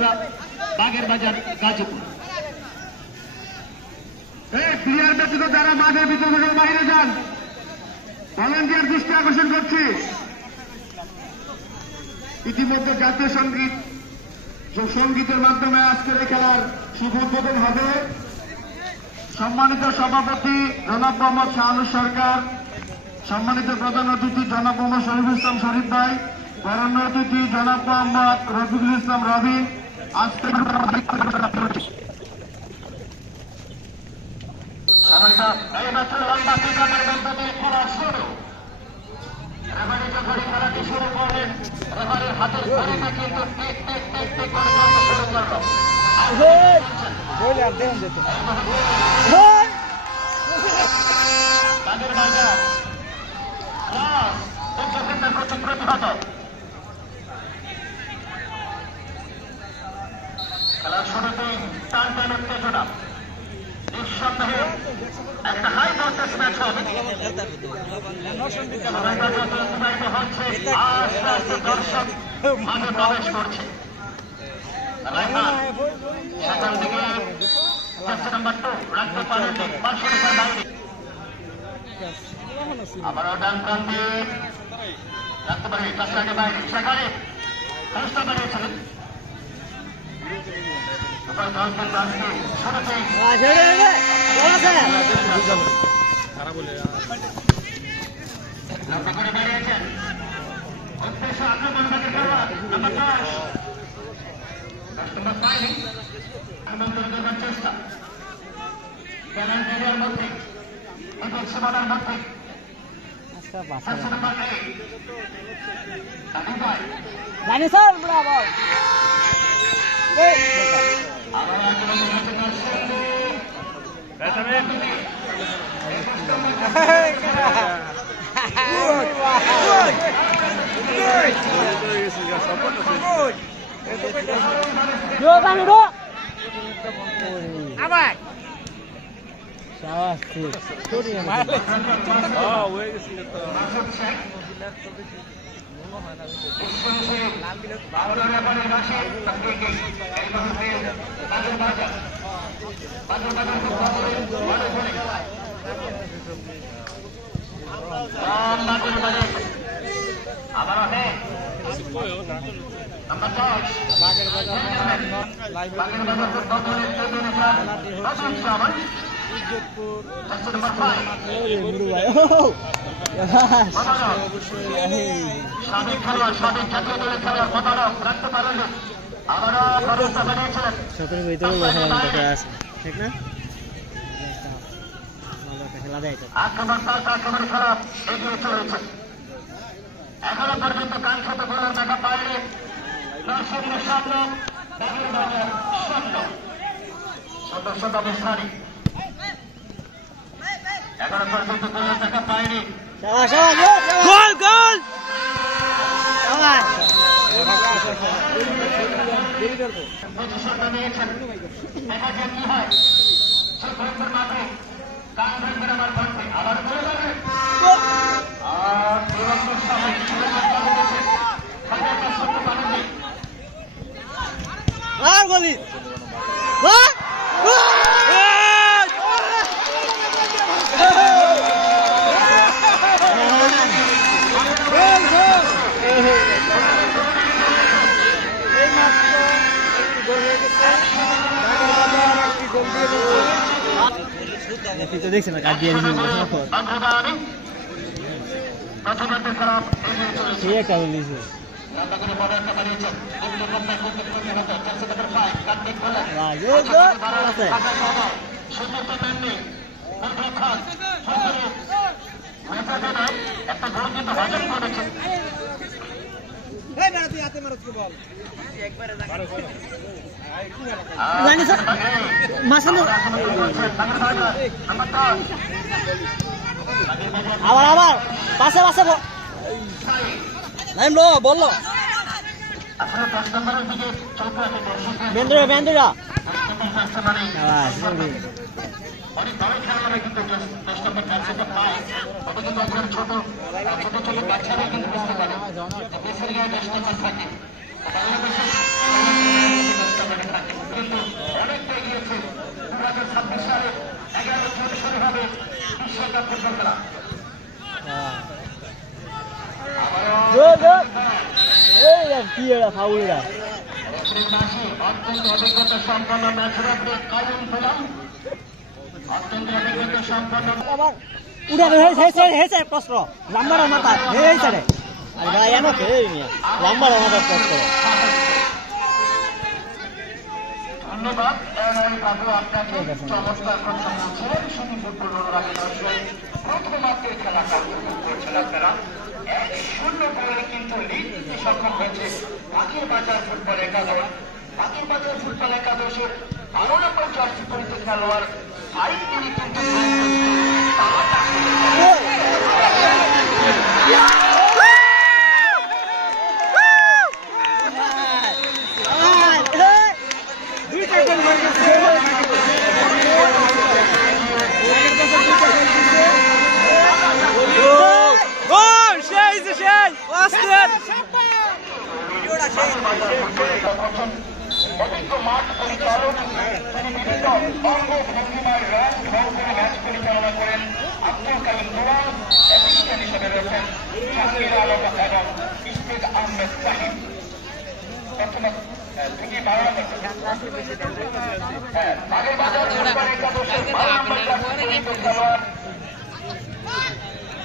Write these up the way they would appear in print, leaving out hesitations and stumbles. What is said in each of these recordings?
খেলোয়াড়রা বাগের বাজার গাজীপুর। প্লেয়ার ব্যতীত যারা মাঠের ভিতরে বাইরে যান, ভলান্টিয়ার দৃষ্টি আকর্ষণ করছি। ইতিমধ্যে জাতীয় সঙ্গীতের মাধ্যমে আজকের এই খেলার শুভ উদ্বোধন হবে। সম্মানিত সভাপতি জনাব মোহাম্মদ শাহানুর সরকার, সম্মানিত প্রধান অতিথি জনাব মোহাম্মদ শরীফুল ইসলাম শরীফ ভাই, বরণ্য অতিথি জনাব মোহাম্মদ রফিকুল ইসলাম রবি। আজকে খেলাটি শুরু করলেন, রেফারির হাতের ঘড়িটা কিন্তু টিক টিক টিক টিক করে চলতে শুরু করলো। বাগের বাজার প্রতিহত। খেলার শুরুতেই টান টান উত্তেজনা, নিঃসন্দেহে একটা হাই ভোল্টেজ ম্যাচ হবে। আস্তে আস্তে দর্শক মাঠে প্রবেশ করছে। সেখান থেকে নাম্বার 2 রাখতে পারেন বাইরে, আবারও ডান প্রান্তে রাখতে পারে কাছাকাছি বাইরে, সেখানে চেষ্টা বানিয়েছিলেন। উদ্দেশ্য আক্রমণকারী খেলোয়াড় নাম্বার 10 নাম্বার 5 আক্রমণ চেষ্টা ভলান্টিয়ারের মধ্যে বিপদ সীমানার মধ্যে সাবেক খেলোয়াড়, সাবেক জাতীয় দলের খেলোয়াড় মোতারক রাখতে পারেন। আবারও ব্যবস্থা বানিয়েছিলেন। আক্রমণ খারাপ এগিয়ে চলেছে। এখনো পর্যন্ত কাঙ্ক্ষিত গোলের দেখা পায়নি নরসিংহের স্বপ্ন, বাগের বাজার স্বপ্ন। সদস্য অবস্থানে এখনো পর্যন্ত গোলের দেখা পায়নি। গোল গোল নিয়েছেন, দেখা যাক কি হয়। মাঠে কান ধরবেন আমার কণ্ঠে, আবার বলে যাবে আর গলি দেখছে না কাজ দিয়ে একটা বলিস একটা গোল কিন্তু হজম করেছে। আবার আবার পাশে পাশে বললো বেন্দুরা বেন্দুরা অনেক বড় খেলোয়াড়রা কিন্তু 10 নম্বর জার্সিটা পায়। ওটা কিন্তু একজন ছোট ছোট বাচ্চারা কিন্তু বুঝতে পারে দেশের গায়ে 10 নম্বর থাকে। বাংলাদেশের অত্যন্ত অভিজ্ঞতা সম্পন্ন ম্যাচ রেফারি কাজল পেলাম অত্যন্ত অভিজ্ঞতা সম্পন্ন উড়ানো হয়েছে প্রশ্ন লাম্বার মাথা হয়েছে রে আর ভাই এনো কে লাম্বার মাথা প্রশ্ন ধন্যবাদ বাবু আপনাকে চমৎকার কথা বলছিলেন শুধু ফুটবল অনুরাগী দর্শক প্রথমার্ধের খেলা কার্যক্রম করছেন আপনারা 1-0 গোলে কিন্তু লিড দিতে সক্ষম হয়েছে পাখির বাজার ফুটবল একাদশ পাখির বাজার ফুটবল একাদশের 12 নম্বর জার্সি পরিচিত খেলোয়াড় সাইদ তিনি কিন্তু অভিজ্ঞ মাঠ পরিচালক তিনি বিভিন্ন অঙ্গ ভঙ্গিমায় রং ঢং করে ম্যাচ পরিচালনা করেন আব্দুল কালাম নুরান অ্যাসিস্ট্যান্ট হিসেবে রয়েছেন জাহাঙ্গীর আলম এবং ইশফিক আহমেদ সাহিব প্রথমে থেকে 12 নম্বর আগের বাজার ফুটবল একাদশের 12 নম্বর খেলোয়াড়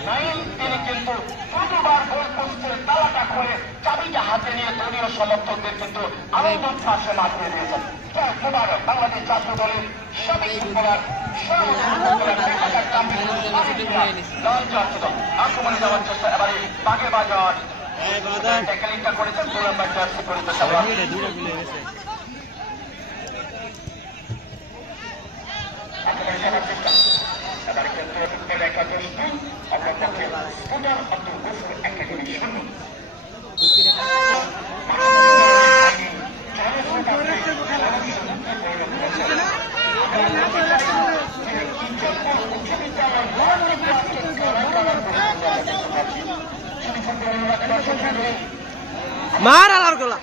নাইম তিনি কিন্তু প্রথমবার গোল পোস্টের তালাটা করে চাবিটা হাতে নিয়ে দলীয় সমর্থকদের কিন্তু আনন্দ উচ্ছ্বাসে মাতিয়ে দিয়েছেন মোবারক বাংলাদেশ জাতীয় দলের সাবেক ফুটবলার আক্রমণে যাওয়ার চেষ্টা এবারে বাঘের বাজার ট্যাকেলিংটা করেছেন 2 নম্বর জার্সি পরিচিত খেলোয়াড় এবারে কিন্তু ফুটবল একাদশ অপরপক্ষে স্কুটার আব্দুল গফুর একাডেমি শূন্য মার আলার গলা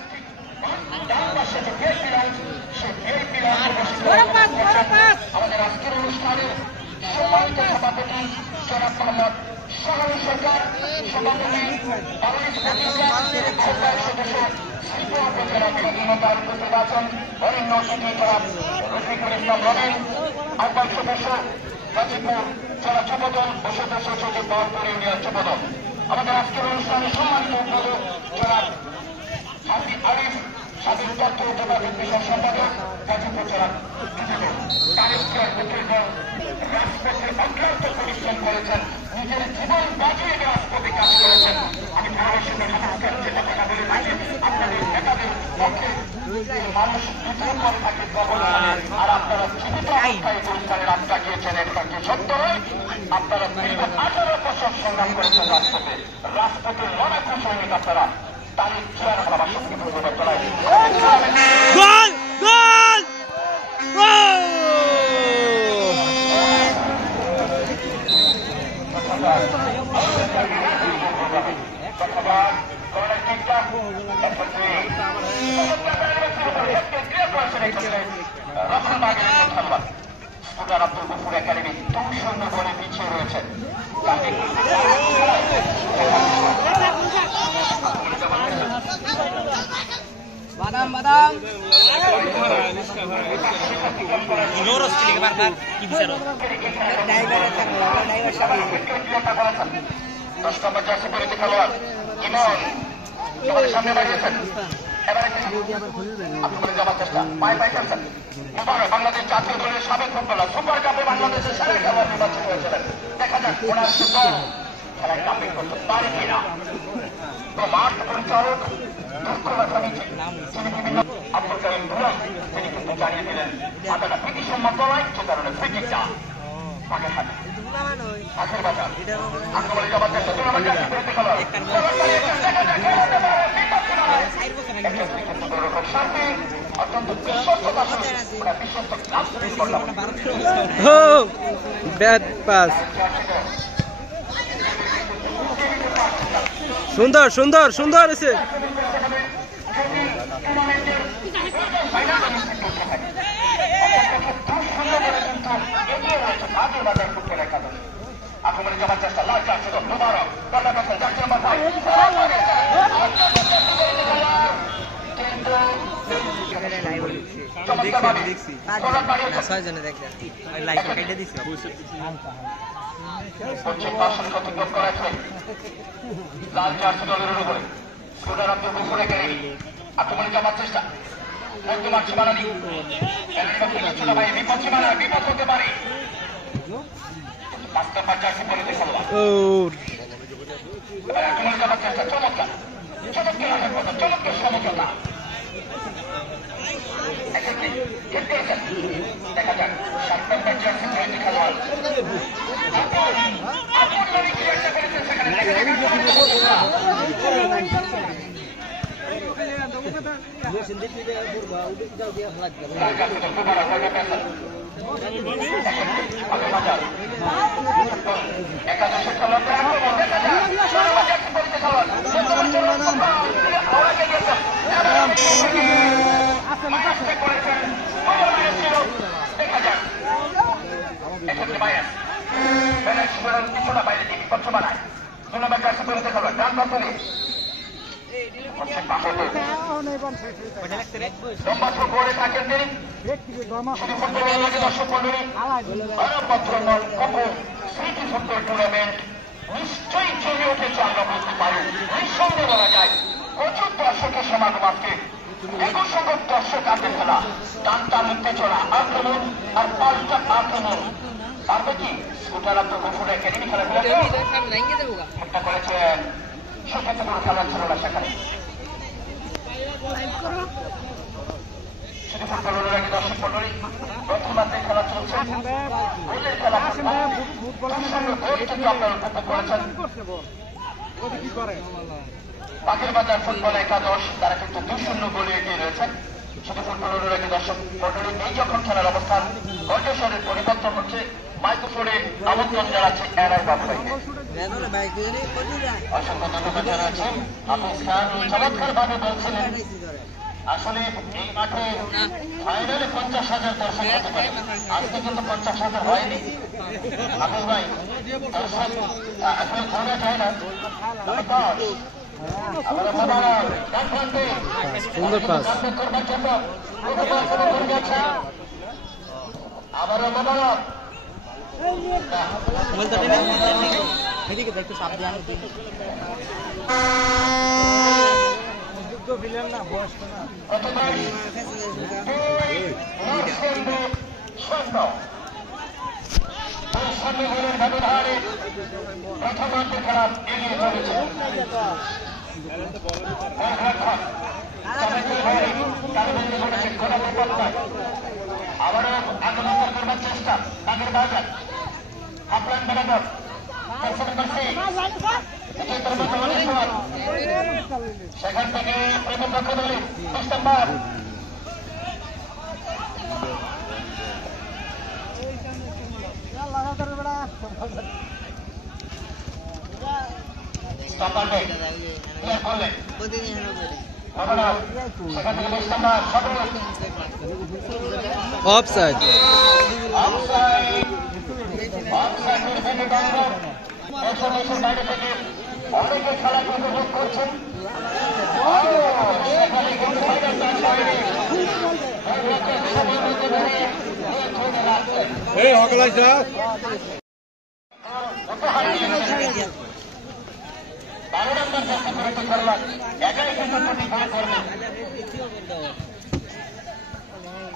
আমাদের আজকের অনুষ্ঠানে সম্মানিত সভাপতি জনাব মোহাম্মদ শাহরুখ সরকার সভাপতি বাংলাদেশ সদস্য শিল্প উপজেলা স্বাধীনতার নির্বাচন অরণ্য অতিথি জনাব রফিকুল ইসলাম রবিন আহ্বায়ক সদস্য গাজীপুর জেলা যুবদল ও সদস্য সচিব বহরপুর ইউনিয়ন যুবদল আমাদের আজকের অনুষ্ঠানে সম্মানিত উদ্বোধক জনাব হাফিজ আরিফ স্বাধীন তথ্য যোগাযোগ বিষয় সম্পাদক গাজীপুর জেলা রাজপথে অক্লান্ত পরিশ্রম করেছেন নিজের জীবন বাঁচিয়ে রাজপথে কাজ করেছেন আমি পরিবেশনের নমস্কার যে কথা বলে থাকি আপনাদের নেতাদের পক্ষে মানুষ বিপদ থাকে আর আপনারা জীবিত অবস্থায় পরিষ্কারের রাস্তা গিয়েছেন একটা কি সত্য নয় আপনারা দীর্ঘ 18 বছর সংগ্রাম করেছেন রাজপথে রাজপথের অনেক সৈনিক আপনারা তারিখ চেয়ার আমার সঙ্গে ধন্যবাদ জানাই আব্দুল গফুর একাডেমি 2-0 গোলে পিছিয়ে রয়েছেন বাদাম বাদাম দশ নম্বর জার্সি পরিচিত খেলোয়াড় ইমন তোমাদের সামনে বাড়িয়েছেন এবারে আপনাদের যাওয়ার চেষ্টা পায়ে পায়ে খেলছেন বাংলাদেশ জাতীয় দলের সাবেক ফুটবলার সুপার কাপে বাংলাদেশের সেরা খেলোয়াড় নির্বাচিত হয়েছিলেন দেখা যাক ওনার দল খেলায় কাপিং করতে পারে কিনা তো মাঠ পরিচালক আব্দুল কালাম নুরান তিনি কিন্তু জানিয়ে দিলেন মাথাটা প্রীতি সম্মান নয় সে কারণে ফ্রিকিকটা পাখের হাতে পাখের বাজার আক্রমণে যাওয়ার চেষ্টা 2 নম্বর জার্সি পরিচিত খেলোয়াড় অত্যন্ত বিশ্বস্ততা বিশ্বস্ত ক্লাস ব্যাট পাস সুন্দর সুন্দর সুন্দর আছে আক্রমণে যাওয়ার চেষ্টা লাল চার ছিল আক্রমণে যাওয়ার চেষ্টা মধ্যমাঠ সীমানা নেই বিপদ সীমানা বিপদ হতে পারে আক্রমণে যাওয়ার চেষ্টা চমৎকার চমৎকার চমৎকার সমঝোতা দেখা যাক সাতটার ম্যাচে আছে ছয়টি খেলোয়াড় একাদশের খেলোয়াড়দের আক্রমণ দেখা যাক টুর্নামেন্ট নিশ্চয়ই জমে উঠেছে আমরা বুঝতে পারি নিঃসন্দেহে বলা যায় প্রচুর দর্শকের সমাগম আজকে একই সংখ্যক দর্শক আছে খেলা টান উত্তেজনা আক্রমণ আর পাল্টা আক্রমণ পারবে কি স্কুটার আব্দুল গফুর একাডেমি খেলাধুলা একটা করেছেন সেক্ষেত্রে কোনো খেলা ছিল না সেখানে শুধু ফুটবলের আগে দর্শক মন্ডলী প্রথমার্ধে খেলা চলছে গোলের খেলা আপনারা উপভোগ করেছেন পাখির বাজার ফুটবল একাদশ তারা কিন্তু 2-0 গোলে এগিয়ে রয়েছেন শুধু ফুটবলের আগে দর্শক মন্ডলী এই যখন খেলার অবস্থান কণ্ঠস্বরের পরিবর্তন হচ্ছে মাইক্রোফোনে আমন্ত্রণ জানাচ্ছে এনআই বাবু ভাইকে অসংখ্য ধন্যবাদ জানাচ্ছি হাফিজ খান চমৎকার ভাবে বলছিলেন আসলে এই মাঠে ফাইনালে 50,000 দর্শক হতে পারে আজকে কিন্তু 50,000 হয়নি হাফিজ ভাই দর্শক আসলে ধরে যায় না সুন্দর পাস করবার জন্য আবারও মোবারক এদিকে একটু সাবধান না বয়স্ক না ব্যবধানে প্রথমার্ধে খেলা এগিয়ে চলেছে আবারও আক্রমণ করবার চেষ্টা তাদের বাজার আপ্রাণ বেড়াগর সেখান থেকে প্রতিপক্ষ দলে ইস্তাম্বার অফসাইড বাইরে থেকে অনেকে খেলা উপভোগ করছেন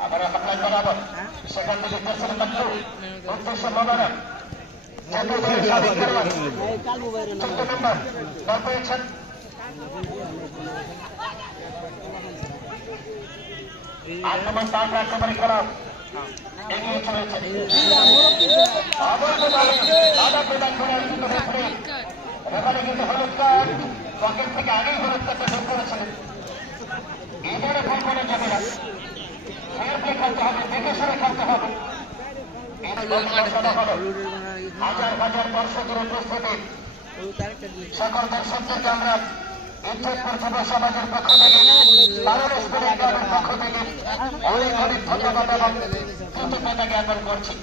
আবার বরাবর সেখান থেকে উদ্দেশ্য মোবারক পেয়েছেন আক্রমণ তার আক্রমণ করা এগিয়ে চলেছে আদা প্রদান করার ব্যাপারে কিন্তু হলুদ কার্ড পকেট থেকে আগেই হলুদ কার্ডটা বের করেছিলেন এবারে ভুল করে যাবে না ফেরকে খেলতে হবে দেখে সরে খেলতে হবে হাজার হাজার দর্শকের উপস্থিতি সকল দর্শকদেরকে আমরা ইজ্জতপুর যুব সমাজের পক্ষ থেকে বাংলাদেশ ক্লাবের পক্ষ থেকে অনেক অনেক ধন্যবাদ এবং কৃতজ্ঞতা জ্ঞাপন করছি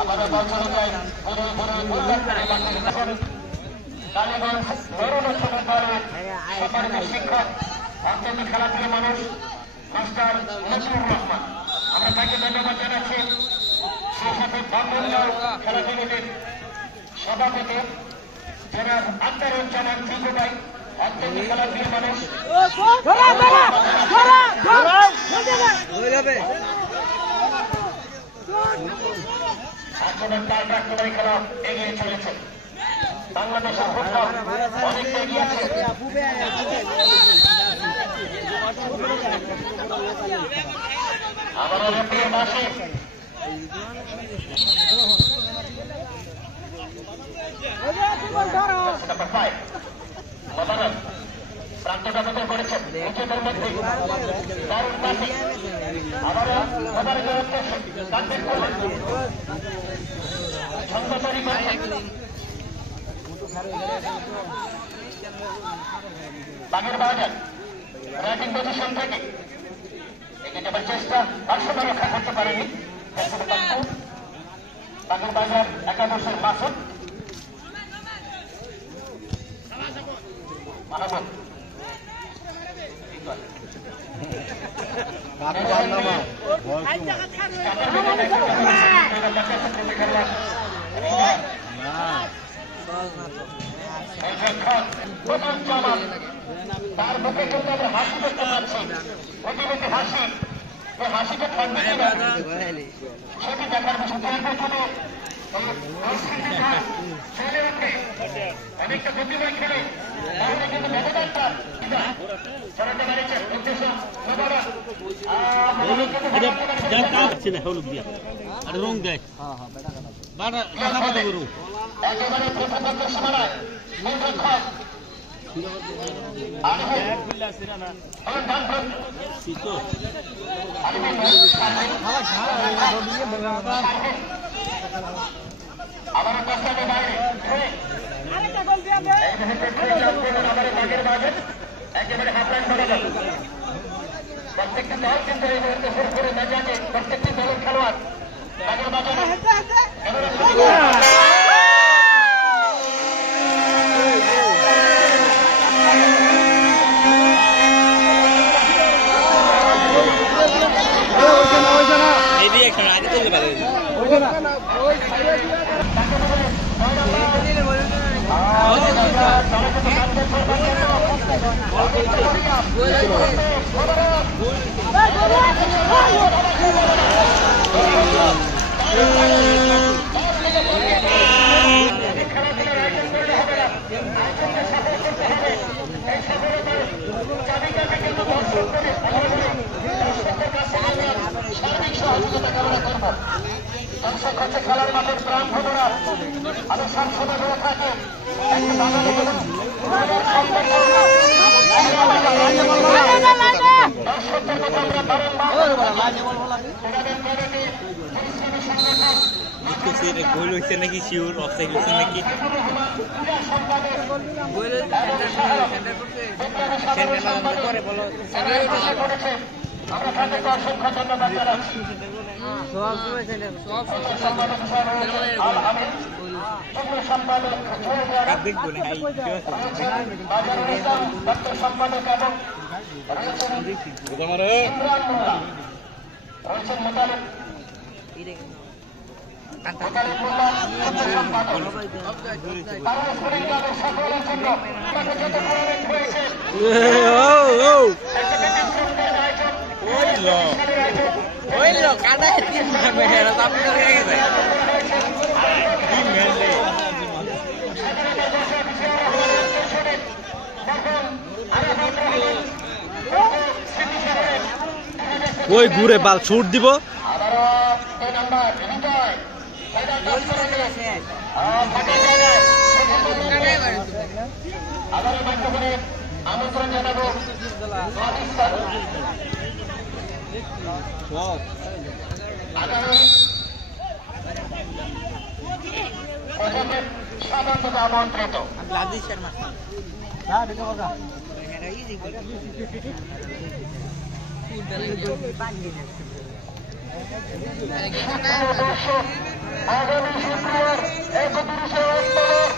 আবারও বছর যায় কালীগঞ্জ তরুণ সমুদ্রের সম্মানিত শিক্ষক অত্যন্ত খেলাধুলা মানুষ মাস্টার নজরুল রহমান। আমরা তাকে ধন্যবাদ জানাচ্ছি। সেই সাথে বাংলাদেশ খেলা কমিটির সভাপতি জনাব আখতারুজ্জামান টিকু ভাই, অত্যন্ত খেলাপ্রিয় মানুষ। আক্রমণ তার প্রাক্তনারী খেলা এগিয়ে চলেছে। বাংলাদেশের ফুটবল অনেকটা এগিয়ে আছে। আবারও রফিয়ে বাসে প্রান্তটা দখল করেছেন উচ্চতার মধ্যে দারুণ পাশে আবারও মোবারকের উদ্দেশ্যে কানবেন করলেন ছন্দ তৈরি করেছেন। বাগের বাজার ব্যাটিং পজিশন থেকে এগিয়ে যাবার চেষ্টা, ভারসাম্য রক্ষা করতে পারেনি বাগের বাজার একাদশের মাসুদ মানব তার মুখে কিন্তু আমরা হাসি দেখতে পাচ্ছি, প্রতিবেদী হাসি। ওই হাসিটা থাকবে সেটি দেখার বিষয় চলে ওঠে অনেকটা প্রতিভা খেলে তাহলে কিন্তু ব্যবধানটা ছড়াতে পেরেছেন উদ্দেশ্য একেবারে প্রথমত সীমানায় নিরক্ষক আবার কষ্টের বাইরে একেবারে হাফলাইন করে গেল। প্রত্যেকটি দল কিন্তু এই মুহূর্তে ফুরফুরে মেজাজে প্রত্যেকটি দলের খেলোয়াড় বাগের বাজারে দর্শক হচ্ছে খেলার মাঠের প্রাণ ভোটরা আমি সংসদে হয়ে থাকি গোল হয়েছে নাকি শিওর অফসাইড হয়েছে নাকি আমরা তাদেরকে অসংখ্য ধন্যবাদ জানাচ্ছি। সম্পাদক সম্পাদক এবং রয়েছেন মোতালেব সকলের জন্য ওই ঘুরে বাল ছুট দিব আমন্ত্রণ জানাবো আমন্ত্রিত আগামী শুক্রবার 31শে অক্টোবর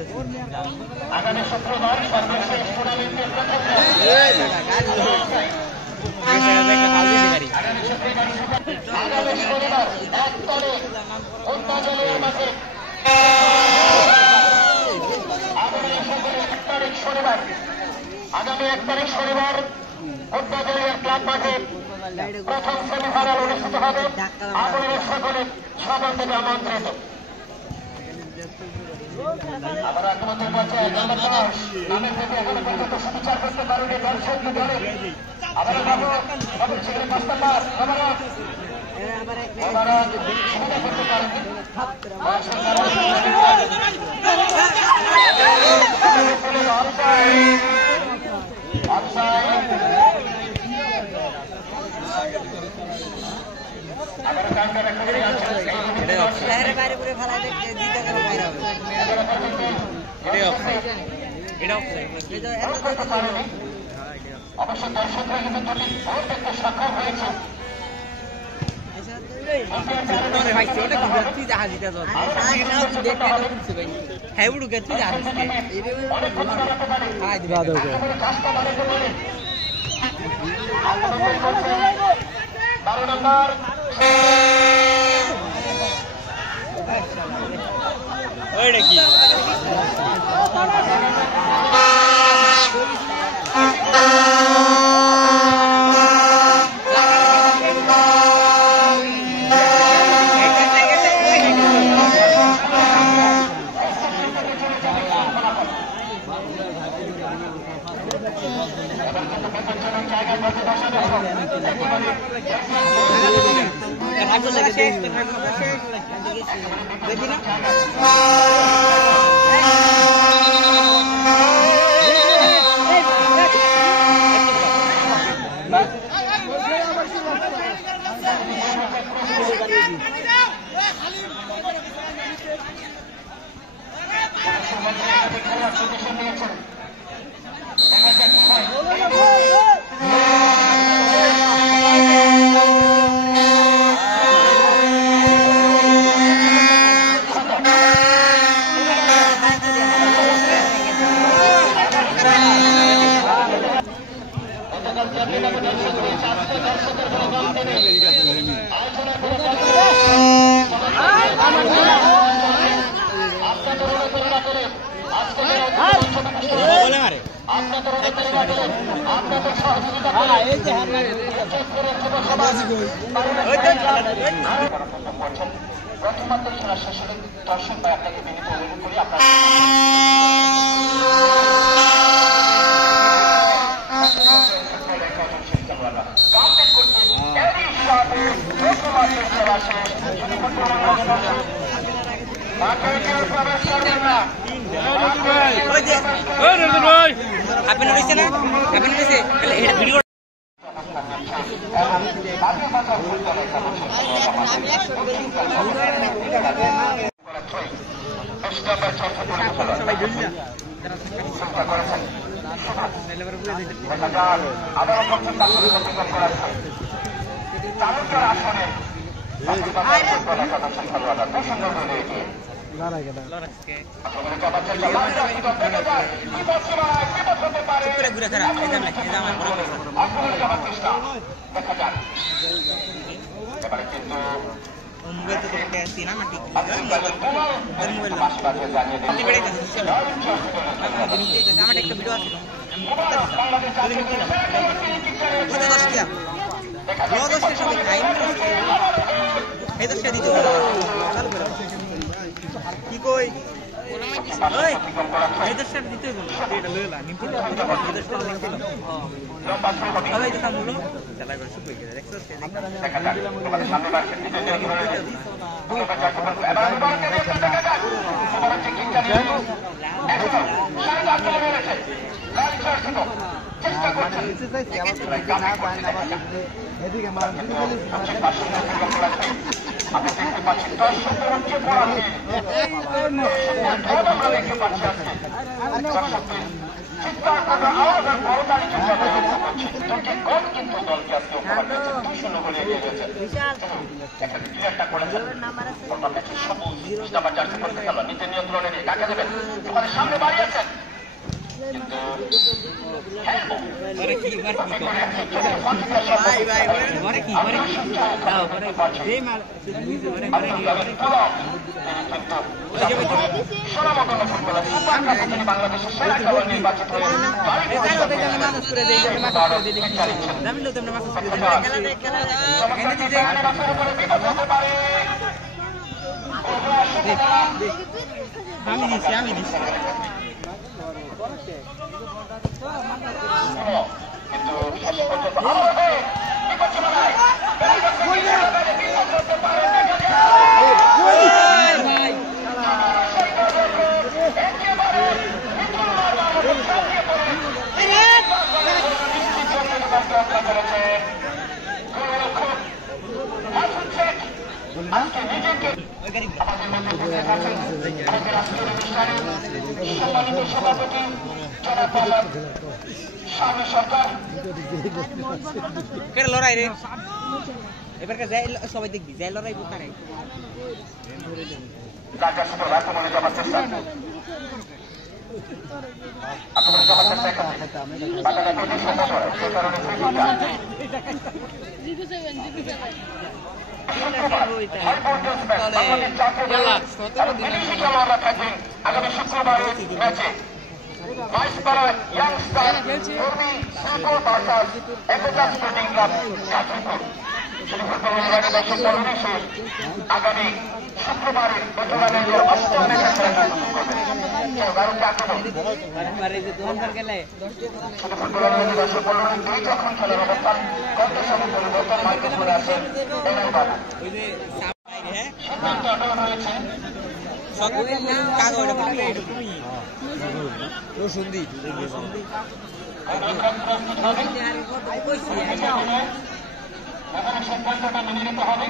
আগামী শুক্রবার সর্বশেষ টুর্নামেন্টের প্রথম আগামী শনিবার 1 তারিখ শনিবার উদ্বোধনের ক্লাব মাঠে প্রথম সেমিফাইনাল অনুষ্ঠিত হবে। আপনাদের সকলে সবাইকে আমন্ত্রিত। আবার আগমনের পর্যায়ে নামের প্রতি এখনো পর্যন্ত সুবিচার করতে পারেনি দর্শক দলে। আবার সেখানে কষ্টপাত সুবিধা করতে পারেনি। অবশ্য দর্শকরা কিন্তু দুটি ভোট দেখতে সক্ষম হয়েছে। ওইটা কি দর্শক ভাই আপনাকে বিনীত অনুরোধ করি আপনার কিন্তু দলকে আজকে উপহার দিয়েছেন 2-0 গোলে একটা ক্লিয়ারটা করেছেন সবুজ নাম্বার জার্সি পড়তে খেলা নিচে নিয়ন্ত্রণে নিয়ে কাকে দেবেন ওখানে সামনে বাড়ি আছেন কিন্তু বাংলাদেশের সেরা খেলোয়াড় নির্বাচিত হয়ে আমি দিচ্ছি কিন্তু শেষ পর্যন্ত সম্মানিত সভাপতি সরকার লড়াই রে এবার সবাই দেখবি যাই লড়াই পারে রাজা সুন্দর আক্রমণে যাবার চেষ্টা আক্রমণে যাবার চেষ্টা বাটাটা পেটে সমস্যা হয় সে কারণে খেলোয়াড়রা থাকবেন আগামী শুক্রবার ম্যাচে 22 পাড়ায় ইয়াংস্টার কর্মী শিল্প ভার্সাস একুটাস স্পোর্টিং ক্লাব গাজীপুর আগামী শুক্রবারের টুর্নামেন্টের অষ্টম ম্যাচের যখন খেলার অবস্থান কন্ডিশনে পরিবর্তন মাইকেল করে আসেন সিদ্ধান্ত রয়েছে সিদ্ধান্তটা মেনে নিতে হবে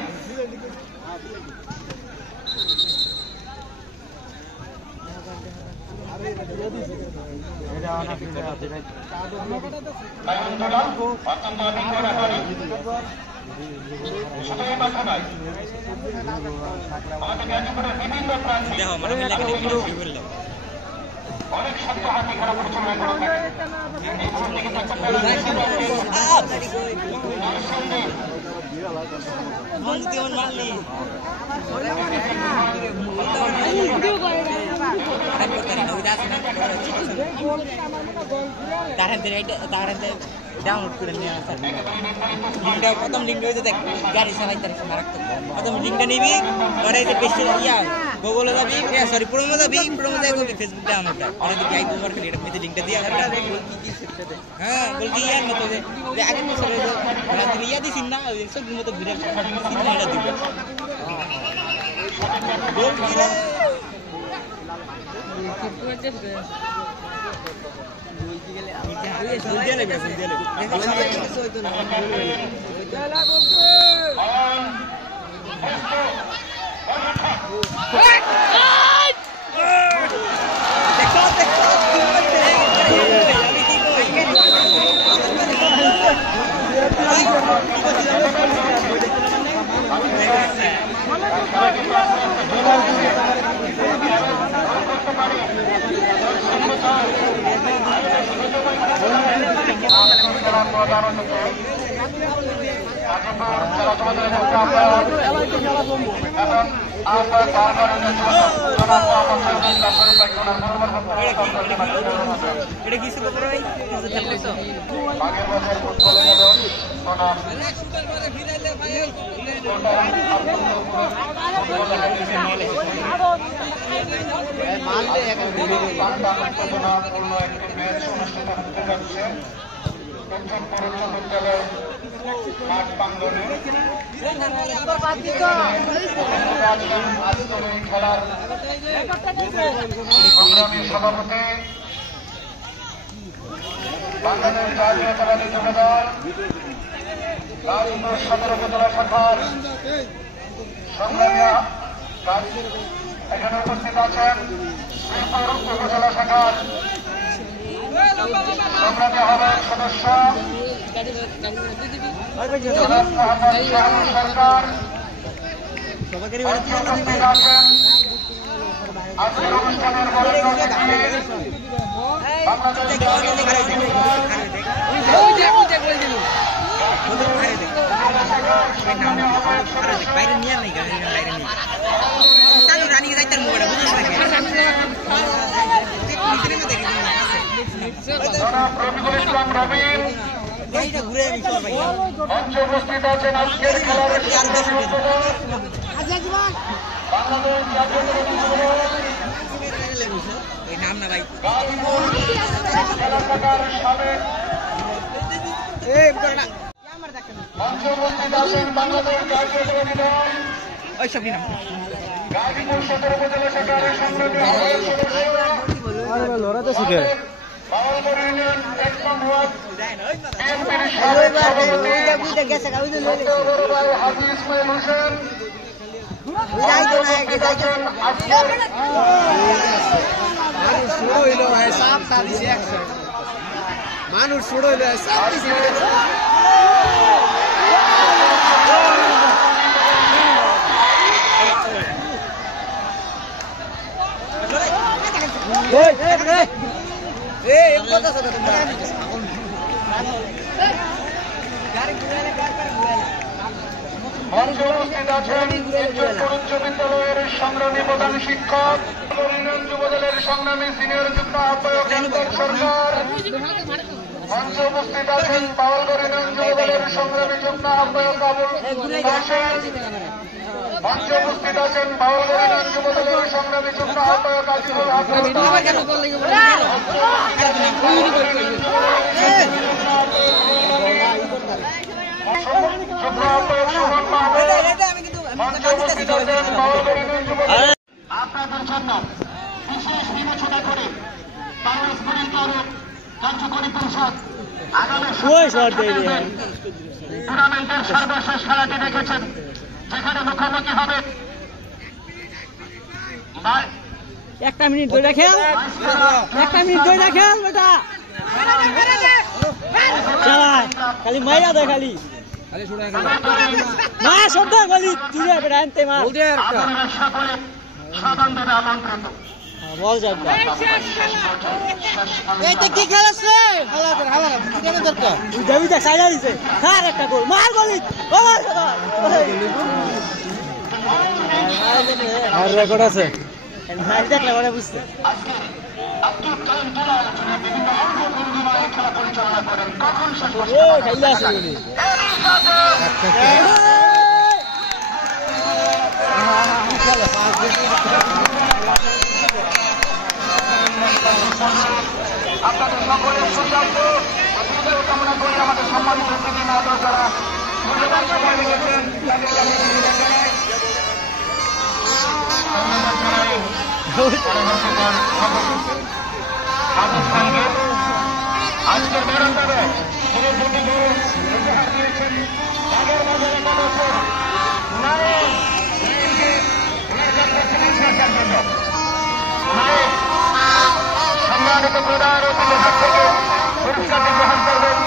অত্যন্ত অভিজ্ঞ রেফারি শুধু এই মাঠে নয় আমাদের গাজীপুরের বিভিন্ন প্রান্তে অনেক শক্ত হাতি খেলা পরিচালনা করে ডাউনলোড করে নিয়ে আসা লিঙ্কটা প্রথম লিঙ্ক হইতে দেখ গাড়ি চালাইতে প্রথম লিঙ্কটা নিবি পরে যে বেশি ইয়া গুগলে যাবি সরি প্রোমো যাবি প্রোমো যাই করবি ফেসবুক ডাউনলোডটা পরে দিবি আই গুগল করে এটা মেতে লিঙ্কটা দিয়ে হ্যাঁ বলকি ইয়ার মতো যে আগে বছরে ওরা তুমি ইয়া দিছিস না ওই সব মতো ভিডিও সিনটা এটা দিবি বলকি রে এটা কিছু ব্যাপার ভাই আগের বছর ফুটবলে গেল একটি ম্যাচ অনুষ্ঠিত হতে যাচ্ছে বিদ্যালয় মাঠ প্রাঙ্গণে আজকের এই খেলার সংগ্রামী সভাপতি বাংলাদেশ জাতীয়তাবাদী যুবদল গাজীপুর সদর উপজেলা শাখার সংগ্রামী এখানে উপস্থিত আছেন শ্রীপুর উপজেলা শাখার সংগ্রামী আহ্বায়ক সদস্য জনাব মোহাম্মদ শাহানূর সরকার সবাইকারই উপস্থিত আছেন। আজকের অনুষ্ঠানের বরেণ্য অতিথি বাংলাদেশ জাতীয় বাইরে নিয়ে নাই বাইরে নিয়ে চালু রানিং যাইতার মোবাইল বুঝছ না জনাব রফিকুল ইসলাম রবিন গাড়িটা ঘুরে আমি সব ভাই মঞ্চে উপস্থিত আছেন আজকের খেলার সংগ্রামী উদ্বোধক বাংলাদেশ জাতীয়তাবাদী দল এই নাম না ভাই গাজীপুর এলাকার সাবেক মঞ্চে উপস্থিত আছেন বাংলাদেশ জাতীয়তাবাদী দল ওই সব নাম গাজীপুর সদর উপজেলা শাখার সংগ্রামী আহ্বায়ক সদস্য বাউলপুর ইউনিয়ন ১ নং ওয়ার্ড বিএনপির সাবেক সভাপতি বড় ভাই হাজী ইসমাইল হোসেন মানুষ শুরু হইল মঞ্চে উপস্থিত আছেন ইজ্জতপুর উচ্চ বিদ্যালয়ের সংগ্রামী প্রধান শিক্ষক ইউনিয়ন যুবদলের সংগ্রামী সিনিয়র যুগ্ম আহ্বায়ক অন্তর সরকার। মঞ্চে উপস্থিত আছেন বাউলগড় ইউনিয়ন যুবদলের সংগ্রামী যুগ্ম আহ্বায়ক আবুল কাশেম। মঞ্চে উপস্থিত আছেন বাউলগড় ইউনিয়ন যুবদলের সংগ্রামী যুগ্ম আহ্বায়ক আজিজুল হক যুগ্ম আহ্বায়ক সুমন মাহমুদ। মঞ্চে উপস্থিত আছেন বাউলগড় ইউনিয়ন যুবদলের আপনাদের জন্য বিশেষ বিবেচনা করে পারস্পরিক কার্যকরী পরিষদ আগামী টুর্নামেন্টের সর্বশেষ খেলাটি রেখেছেন, যেখানে মুখোমুখি হবে একটা মিনিট ধরে খেল বেটা খালি মাইরা দেয় খালি মা শব্দ খালি তুই বেটা আনতে মা আপনারা সকলে সদন্দরে আমন্ত্রিত। বল যাবে এইটা কি খেলা আছে হালা কেন দরকার যাবি দেখ সাইডা দিছে আর একটা গোল মার গলি আর রেকর্ড আছে মার দেখলে বলে বুঝতে আজকে আব্দুল কালাম জেলা আলোচনায় বিভিন্ন অঙ্গভঙ্গিমায় খেলা পরিচালনা করেন। কখন শেষ ও খাইলা আছে উনি আপনাদের সকলের সুস্বাস্থ্য দীর্ঘায়ু কামনা করে আমাদের সম্মানিত অতিথি মহোদয় যারা মূল্যবান সময় রেখেছেন তাদের কাছে ধন্যবাদ জানাই। ধন্যবাদ জানাই পরবর্তীকার হাফিজ খানকে। আজকের বারান্দারে তিনি দুটি গোল উপহার দিয়েছেন। আগের মাঝে ১ বছর সম্মানিত প্রধান অতিথি হাত থেকে পুরস্কারটি গ্রহণ করবেন।